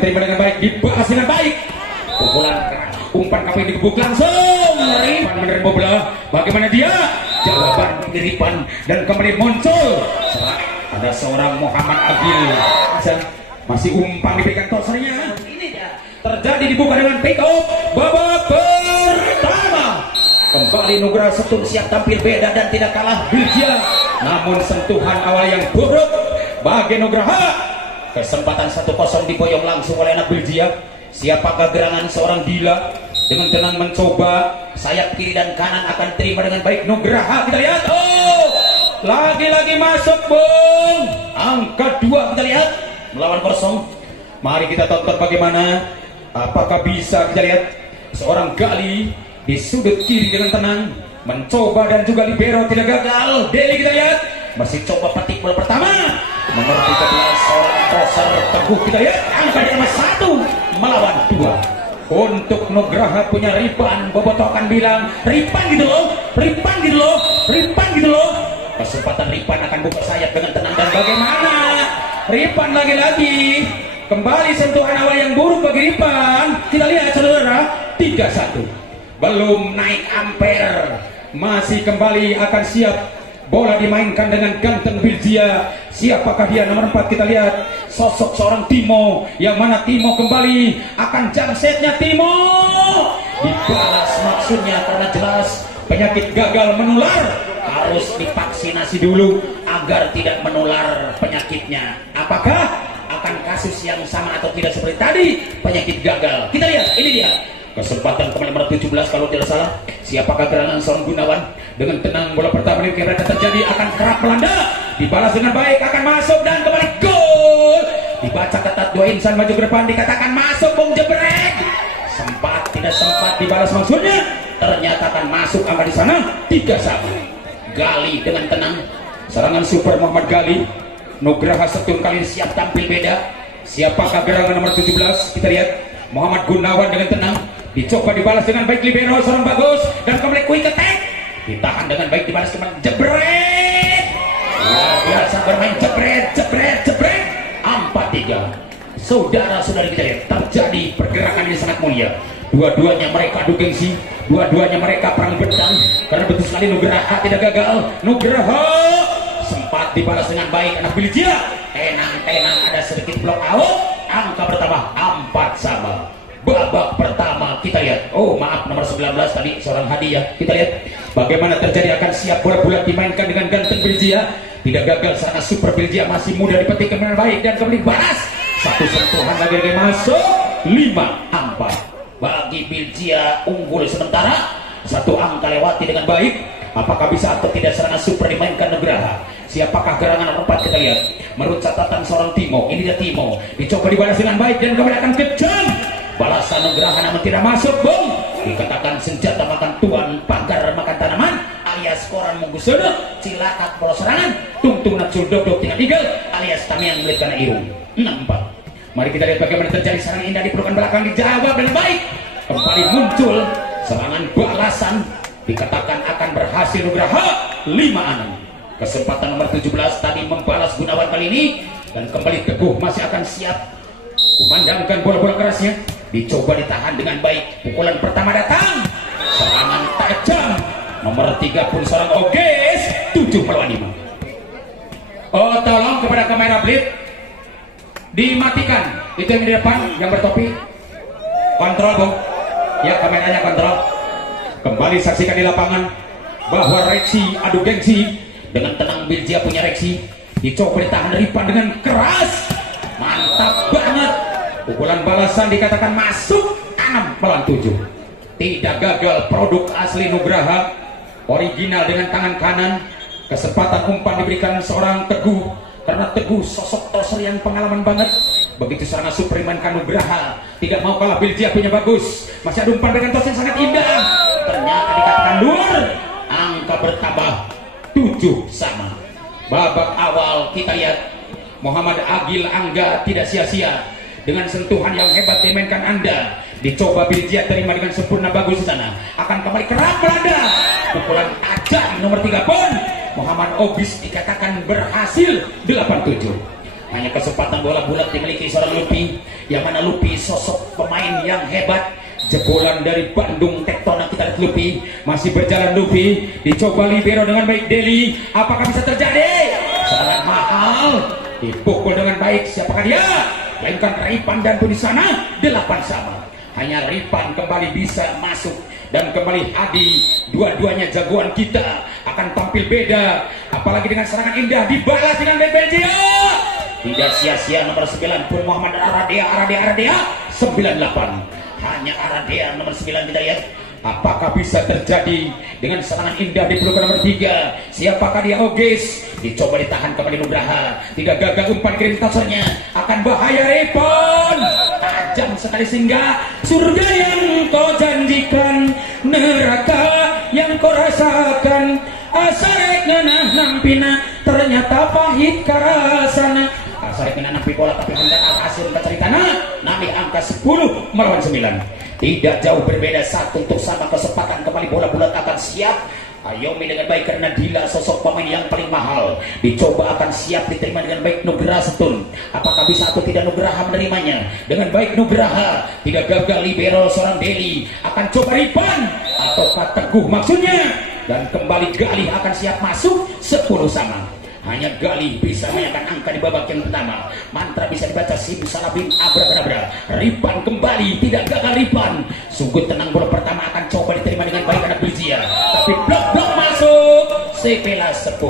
terima dengan baik, dibahas dengan baik. Pukulan umpan kaki digebuk langsung. Ripan menerima bola. Bagaimana dia? Jawaban Ripan dan kembali muncul. Ada seorang Muhammad Agil. Masih umpan diberikan tosernya. Terjadi dibuka dengan pick up. Babak pertama. Kembali Nugraha Setun siap tampil beda dan tidak kalah Bilgia. Namun sentuhan awal yang buruk bagi Nugraha. Kesempatan 1-0 diboyong langsung oleh anak Bilgia. Siapakah gerangan seorang Dila dengan tenang mencoba sayap kiri dan kanan akan terima dengan baik Nugraha. Kita lihat, oh lagi-lagi masuk Bung, angka 2 kita lihat melawan kosong. Mari kita tonton bagaimana, apakah bisa. Kita lihat seorang Gali di sudut kiri dengan tenang mencoba dan juga libero tidak gagal. Deli kita lihat masih coba petik bola pertama nomor 13 seorang Toser Teguh. Kita lihat angka di nomor 1 melawan 2 untuk Nugraha punya Ripan. Boboto akan bilang Ripan gitu loh, Ripan gitu loh, Ripan gitu loh. Kesempatan Ripan akan buka sayap dengan tenang dan bagaimana Ripan lagi-lagi kembali sentuhan awal yang buruk bagi Ripan. Kita lihat saudara, 3-1 belum naik ampere, masih kembali akan siap. Bola dimainkan dengan ganteng Bilgia. Siapakah dia nomor 4? Kita lihat sosok seorang Timo, yang mana Timo kembali akan jamsetnya. Timo dibalas maksudnya karena jelas penyakit gagal menular, harus divaksinasi dulu agar tidak menular penyakitnya. Apakah akan kasus yang sama atau tidak seperti tadi penyakit gagal? Kita lihat, ini dia kesempatan kembali nomor 17 kalau tidak salah. Siapakah gerangan seorang Gunawan dengan tenang bola pertama ini kira terjadi akan kerap melanda, dibalas dengan baik akan masuk dan kembali gol. Dibaca ketat, dua insan maju ke depan dikatakan masuk Bung Jebrek. Sempat tidak sempat dibalas maksudnya, ternyata akan masuk angka di sana. 3-1 Gali dengan tenang, serangan super Muhammad Gali. Nugraha Setun kali ini siap tampil beda. Siapakah gerangan nomor 17? Kita lihat Muhammad Gunawan dengan tenang, dicoba dibalas dengan baik libero seorang bagus dan kembali quick attack, ditahan dengan baik dibalas kembali jebret. Luar biasa bermain jebret jebret jebret. 4-3 saudara-saudari kita lihat terjadi pergerakan ini sangat mulia. Dua-duanya mereka adu gengsi, dua-duanya mereka perang pedang karena betul sekali Nugraha tidak gagal. Nugraha sempat dibalas dengan baik anak Bilgia. Tenang-tenang ada sedikit block out. Angka bertambah 4-sama. Babak pertama kita lihat, oh maaf nomor 19 tadi seorang hadiah. Kita lihat bagaimana terjadi akan siap bola bulat dimainkan dengan ganteng Bilgia. Tidak gagal karena super Bilgia masih mudah dipetik dengan baik dan kembali balas. Satu sentuhan lagi masuk. 5-4 bagi Bilgia unggul sementara. Satu angka lewati dengan baik. Apakah bisa atau tidak serangan super dimainkan Nugraha? Siapakah gerangan nomor 4? Kita lihat menurut catatan seorang Timo. Ini dia Timo, dicoba dibalas dengan baik dan kembali akan kejam. Balasan Nugraha namun tidak masuk Bung. Dikatakan senjata makan tuan, pagar makan tanaman, alias koran munggusono, cilakat bola serangan, tungtung napsul dodok dengan igel, alias tamiang milik karena irung. 6-4. Mari kita lihat bagaimana terjadi serangan indah di pelukan belakang, dijawab dengan baik. Kembali muncul serangan balasan, dikatakan akan berhasil Nugraha. 5-6. Kesempatan nomor 17 tadi membalas Gunawan kali ini dan kembali Teguh masih akan siap kumandangkan bola-bola kerasnya. Dicoba ditahan dengan baik. Pukulan pertama datang, serangan tajam. Nomor 3 pun seorang Oges. 7-5. Oh tolong kepada kamera blip dimatikan. Itu yang di depan yang bertopi. Kontrol Bung. Ya kameranya kontrol. Kembali saksikan di lapangan bahwa reaksi adu gengsi. Dengan tenang Bilgia punya reaksi, dicoba ditahan Ripan dengan keras. Mantap banget. Pukulan balasan dikatakan masuk. 6-7. Tidak gagal produk asli Nugraha. Original dengan tangan kanan. Kesempatan umpan diberikan seorang Teguh karena Teguh sosok toser yang pengalaman banget. Begitu serangan super dimainkan Nugraha, tidak mau kalah. Bilgia punya bagus, masih ada umpan dengan tos yang sangat indah. Ternyata dikatakan luar. Angka bertambah 7-sama. Babak awal kita lihat Muhammad Agil Angga tidak sia-sia dengan sentuhan yang hebat dimainkan Anda. Dicoba Bilgia terima dengan sempurna bagus di sana. Akan kembali kerap Belanda. Pukulan tajam nomor 3 pun Muhammad Ogis dikatakan berhasil. 8-7. Hanya kesempatan bola bulat dimiliki seorang Lupi, yang mana Lupi sosok pemain yang hebat. Jebolan dari Bandung Tektona, kita lihat Lupi masih berjalan. Lupi dicoba libero dengan baik. Deli, apakah bisa terjadi? Serangan mahal dipukul dengan baik. Siapakah dia? Lainkan Ripan dan di sana 8 sama. Hanya Ripan kembali bisa masuk dan kembali Adi. Dua-duanya jagoan kita akan tampil beda, apalagi dengan serangan indah dibalas dengan Belgia. Tidak sia-sia nomor 9 pun Muhammad Aradea 98. Hanya Aradea nomor 9, kita lihat apakah bisa terjadi dengan serangan indah di pelukan nomor 3. Siapakah dia? Ogis dicoba ditahan kembali Nugraha, tidak gagal umpan kirim tosernya, akan bahaya. Ripon tajam sekali sehingga surga yang kau janjikan, neraka yang kau rasakan, asarek nganah nampina ternyata pahit karasana. Asarek nganah nampi bola tapi hendak hasil berceritana nami angka 10 melawan 9. Tidak jauh berbeda, 1 untuk sama kesempatan. Kembali bola bulat akan siap. Ayomi dengan baik karena Dila sosok pemain yang paling mahal. Dicoba akan siap diterima dengan baik Nugraha Setun. Apakah bisa atau tidak Nugraha menerimanya? Dengan baik Nugraha, tidak gagal libero seorang Deli. Akan coba Ripan ataukah Teguh maksudnya. Dan kembali Galih akan siap masuk 10 sama. Hanya Galih bisa menyatakan angka di babak yang pertama. Mantra bisa dibaca simsalabim abrakadabra. Ripan kembali, tidak gagal Ripan. Sungguh tenang, bola pertama akan coba diterima dengan baik anak Belgia, tapi blok-blok masuk. Sepela 10.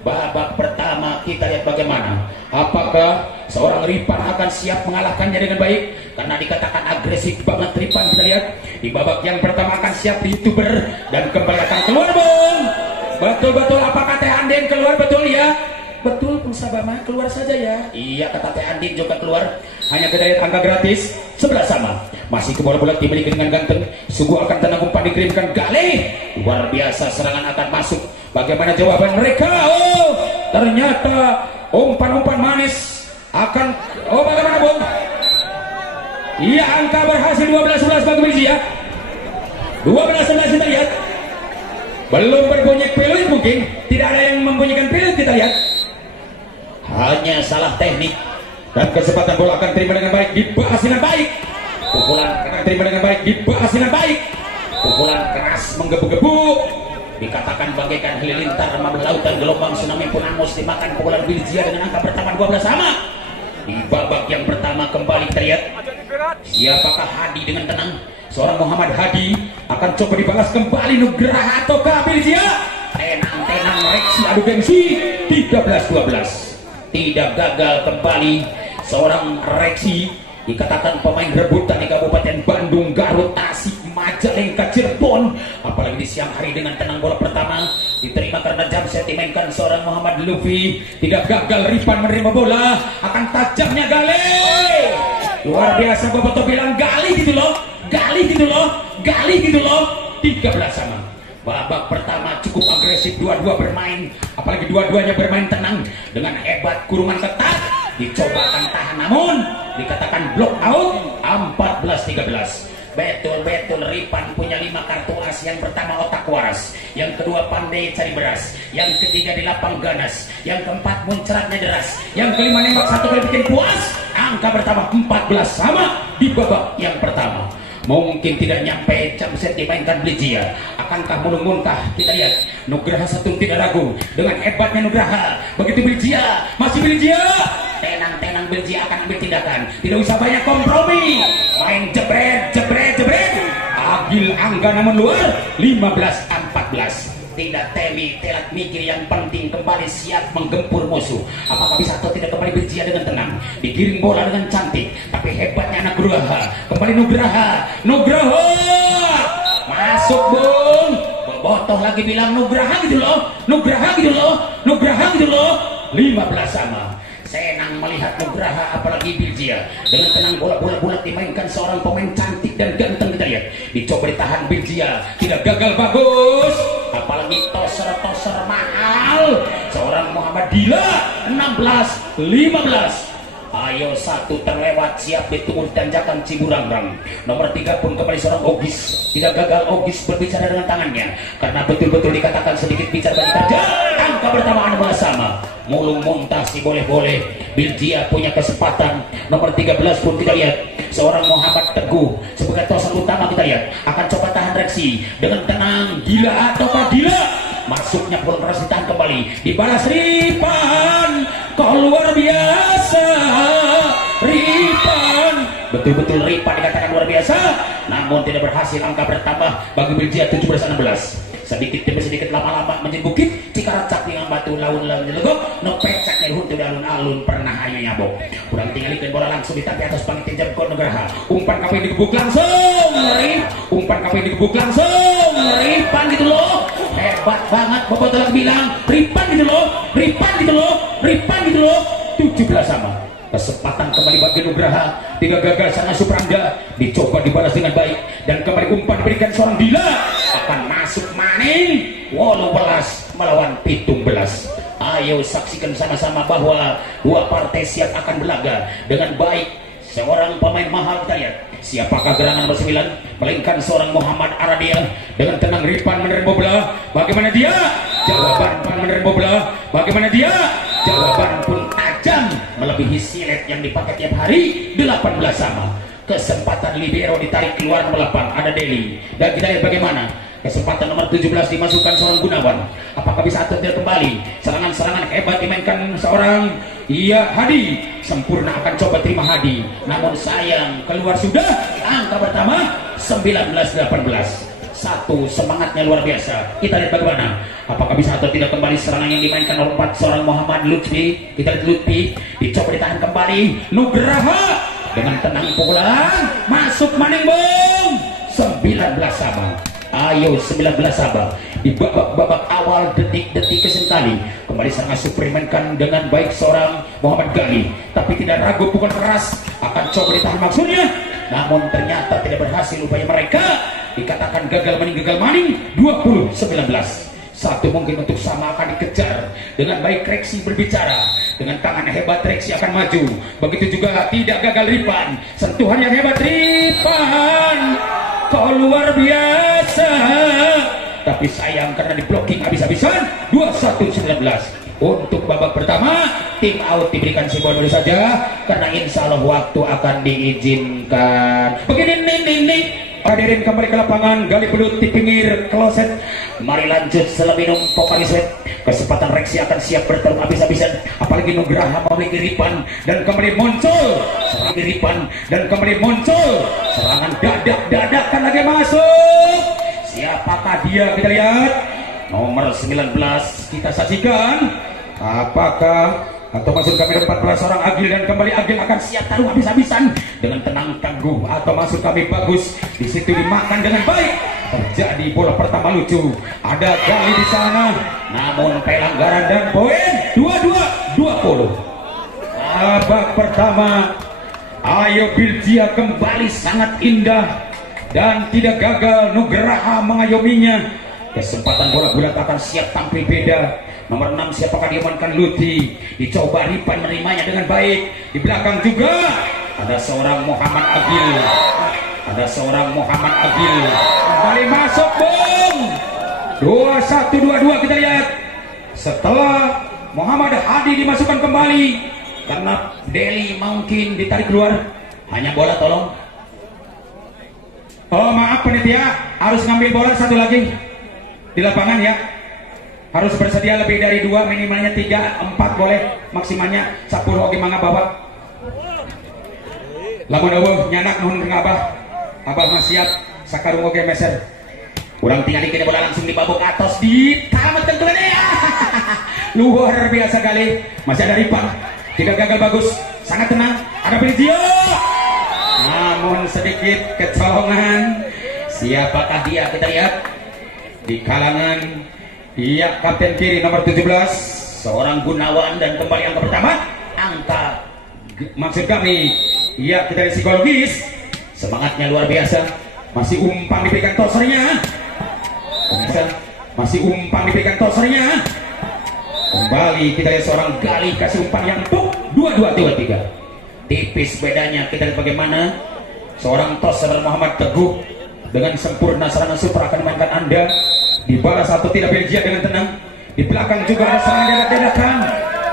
Babak pertama kita lihat bagaimana. Apakah seorang Ripan akan siap mengalahkannya dengan baik? Karena dikatakan agresif banget Ripan. Kita lihat di babak yang pertama akan siap di YouTuber dan kembali akan keluar Bung. Betul-betul apakah Teh Andin keluar? Betul ya? Betul Pung Sabama, keluar saja ya. Iya, kata Teh Andin juga keluar. Hanya kita lihat angka gratis 11 sama. Masih ke bola bulat dimiliki dengan ganteng. Sungguh akan tenang umpan dikirimkan Galih. Luar biasa, serangan akan masuk. Bagaimana jawaban mereka? Oh, ternyata umpan-umpan manis akan. Oh, bagaimana Bung? Iya, angka berhasil 12-11 bagi Belgia. 12-11 kita lihat. Belum berbunyi peluit mungkin. Tidak ada yang membunyikan peluit, kita lihat. Hanya salah teknik. Dan kesempatan bola akan terima dengan baik. Dibahas dengan baik. Pukulan akan terima dengan baik. Dibahas dengan baik. Pukulan keras menggebu-gebu. Dikatakan bagaikan halilintar mabuk lautan gelombang tsunami pun angus dimakan pukulan Belgia dengan angka pertama 12 sama. Di babak yang pertama kembali terlihat. Siapakah Hadi dengan tenang? Seorang Muhammad Hadi akan coba dibalas kembali Nugraha ataukah Belgia? Tenang Reksi adu gengsi 13-12. Tidak gagal kembali seorang Reksi, dikatakan pemain rebutan di Kabupaten Bandung, Garut, Tasik, Majalengka, Cirebon. Apalagi di siang hari dengan tenang bola pertama diterima karena jam set dimainkan seorang Muhammad Lufi. Tidak gagal Ripan menerima bola, akan tajamnya Galih. Luar biasa, Boboto bilang Galih gitu loh. Galih gitu loh 13 sama. Babak pertama cukup agresif, dua-dua bermain, apalagi dua-duanya bermain tenang dengan hebat, kurungan ketat. Dicoba akan tahan namun dikatakan block out 14-13. Betul Ripan punya 5 kartu as. Yang pertama otak waras, yang kedua pandai cari beras, yang ketiga di lapang ganas, yang keempat muncratnya deras, yang kelima nembak satu kali bikin puas. Angka pertama 14 sama di babak yang pertama. Mungkin tidak nyampe jam set dimainkan Belgia. Akankah mulung-mulungkah? Kita lihat Nugraha Setun tidak ragu dengan hebatnya Nugraha. Begitu Belgia, masih Belgia. Tenang Belgia akan ambil tindakan. Tidak usah banyak kompromi. Main jebret. Agil angka namun luar 15-14. Tidak telat mikir, yang penting kembali siap menggempur musuh. Apakah bisa atau tidak kembali Belgia dengan tenang? Digiring bola dengan cantik, tapi hebatnya anak Nugraha. Kembali Nugraha masuk Bung. Bobotoh lagi bilang Nugraha gitu loh 15 sama. Senang melihat Nugraha apalagi Belgia dengan tenang bola bulat dimainkan seorang pemain cantik dan ganteng. Kita lihat dicoba ditahan Belgia, tidak gagal, bagus. Apalagi toser mahal seorang Muhammad Dila 16-15. Ayo satu terlewat, siap ditunggu tanjakan Ciburangrang. Nomor 3 pun kembali seorang Ogis. Tidak gagal Ogis berbicara dengan tangannya, karena betul-betul dikatakan sedikit bicara banyak kerja. Angka pertama anda sama. Mulung muntasi boleh-boleh. Biljia punya kesempatan. Nomor 13 pun kita lihat seorang Muhammad Teguh sebagai tosan utama, kita lihat akan coba tahan reaksi dengan tenang. Gila ataukah gila? Masuknya pun keras ditahan kembali, dibalas Ripan. Kau luar biasa Ripan, betul-betul Ripan dikatakan luar biasa, namun tidak berhasil. Angka bertambah bagi Biljia 17-16. Sedikit demi sedikit, lama-lama menjadi bukit. Jika racak dengan batu laun-laun jelegok, no pecaknya runtuh alun-alun pernah ayo nyabok. Kurang tinggal ikan bola langsung ditapi atas pangit jam Kon Nugraha. Umpan kapan digebuk langsung, umpan kapan digebuk langsung, Ripan gitu loh. Hebat banget, Bapak telah bilang Ripan gitu loh, Ripan gitu loh, Ripan gitu loh. 17-sama. Kesempatan kembali bagi Nugraha, 3 gagal sana Suprangga, dicoba dibalas dengan baik dan kembali umpan diberikan seorang Dila, akan masuk maning 18 melawan 17. Ayo saksikan sama-sama bahwa dua partai siap akan berlaga dengan baik. Seorang pemain mahal kita lihat siapakah gerangan nomor 9, melainkan seorang Muhammad Aradia. Dengan tenang Ripan menerima bola, bagaimana dia? Jawaban Ripan menerima bola, bagaimana dia? Jawaban pun tajam melebihi silet yang dipakai tiap hari. 18-sama. Kesempatan libero ditarik keluar nomor 8, ada Deli, dan kita lihat bagaimana kesempatan nomor 17 dimasukkan seorang Gunawan. Apakah bisa atau tidak kembali? Serangan-serangan hebat dimainkan seorang Hadi. Sempurna akan coba terima Hadi, namun sayang keluar sudah. Angka pertama 19-18. Satu semangatnya luar biasa. Kita lihat bagaimana, apakah bisa atau tidak kembali serangan yang dimainkan oleh 4 seorang Muhammad Lutfi. Kita lihat Lutfi dicoba ditahan kembali. Nugraha dengan tenang pukulan masuk maning bom. 19-sama. Ayo 19-sama. Di babak awal detik-detik kesentali kembali sangat superimenkan dengan baik seorang Muhammad Gali, tapi tidak ragu pukul keras akan coba ditahan maksudnya, namun ternyata tidak berhasil upaya mereka. Dikatakan gagal maning 20-19. Satu mungkin untuk sama akan dikejar dengan baik. Reksi berbicara dengan tangan hebat, Reksi akan maju. Begitu juga tidak gagal Ripan, sentuhan yang hebat Ripan, kau luar biasa, tapi sayang karena di blocking habis-habisan. 21-19. Untuk babak pertama tim out diberikan simbol dulu saja karena insya Allah waktu akan diizinkan. Begini nih hadirin kembali ke lapangan, gali belut di pinggir kloset. Mari lanjut selebih numpuk Pariswet. Kesempatan Reksi akan siap bertarung habis-habisan, apalagi Nugraha memiliki Ripan dan kembali muncul serangan Ripan dan kembali muncul serangan dadakan lagi masuk. Siapakah dia? Kita lihat nomor 19, kita saksikan apakah atau masuk kami 14 orang Agil, dan kembali Agil akan siap taruh habis-habisan dengan tenang tangguh, atau masuk kami bagus di situ dimakan dengan baik. Terjadi bola pertama lucu, ada Gali di sana, namun pelanggaran dan poin 22-20. Babak pertama, ayo Biljia kembali sangat indah dan tidak gagal Nugraha mengayominya. Kesempatan bola bulat akan siap tampil beda. Nomor 6 siapakah diamankan? Luti. Dicoba Ripan menerimanya dengan baik. Di belakang juga ada seorang Muhammad Agil. Ada seorang Muhammad Agil. Kembali masuk bom. 21-22 kita lihat. Setelah Muhammad Hadi dimasukkan kembali karena Deli mungkin ditarik keluar. Hanya bola tolong. Oh maaf panitia, harus ngambil bola satu lagi di lapangan ya. Harus bersedia lebih dari 2, minimalnya 3, 4 boleh, maksimalnya 10 oke mangga bawa. Lamun eueuh nyanak nuhun ka Abah. Abah mah siap sakarung oge meser. Urang tinggal dikeun bola langsung dibabok atos ditametkeun tuh ya. Luar biasa kali. Masih ada Ripan. Tidak gagal bagus, sangat tenang. Ada Biljia. Namun sedikit kecolongan. Siapakah dia? Kita lihat di kalangan. Iya, kapten kiri nomor 17 seorang Gunawan, dan kembali angka pertama, angka maksud kami, iya kita lihat psikologis, semangatnya luar biasa. Masih umpan diberikan tosernya, pemirsa, masih umpan diberikan tosernya. Kembali kita lihat seorang Gali kasih umpan yang empuk. 22-23. tipis bedanya. Kita lihat bagaimana seorang toser Muhammad Teguh dengan sempurna serangan super akan dimainkan Anda. Dibalas satu tidak Belgia dengan tenang. Di belakang juga ada serangan dadakan,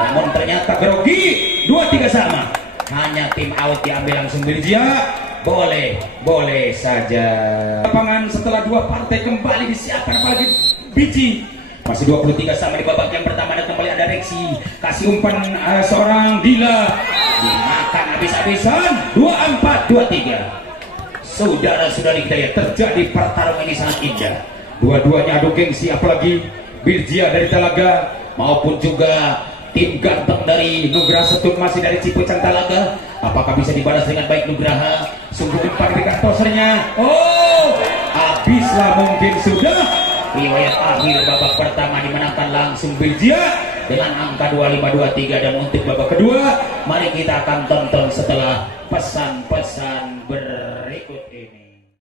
namun ternyata grogi. 2-3 sama. Hanya tim out diambil langsung Belgia. Boleh saja. Lapangan setelah 2 partai kembali disiapkan, apalagi biji. Masih 23 sama di babak yang pertama, dan kembali ada Reksi. Kasih umpan seorang Dila. Dimakan habis-habisan. 24-23. Saudara-saudari kita ya, terjadi pertarungan ini sangat indah. Dua-duanya adu gengsi, apalagi Belgia dari Talaga maupun juga tim ganteng dari Nugraha Setun masih dari Cipucang Talaga. Apakah bisa dibalas dengan baik Nugraha? Sungguh umpan di tosernya. Oh, habislah mungkin sudah. Riwayat akhir babak pertama dimenangkan langsung Belgia dengan angka 25-23. Dan untuk babak kedua, mari kita akan tonton setelah pesan-pesan berikut.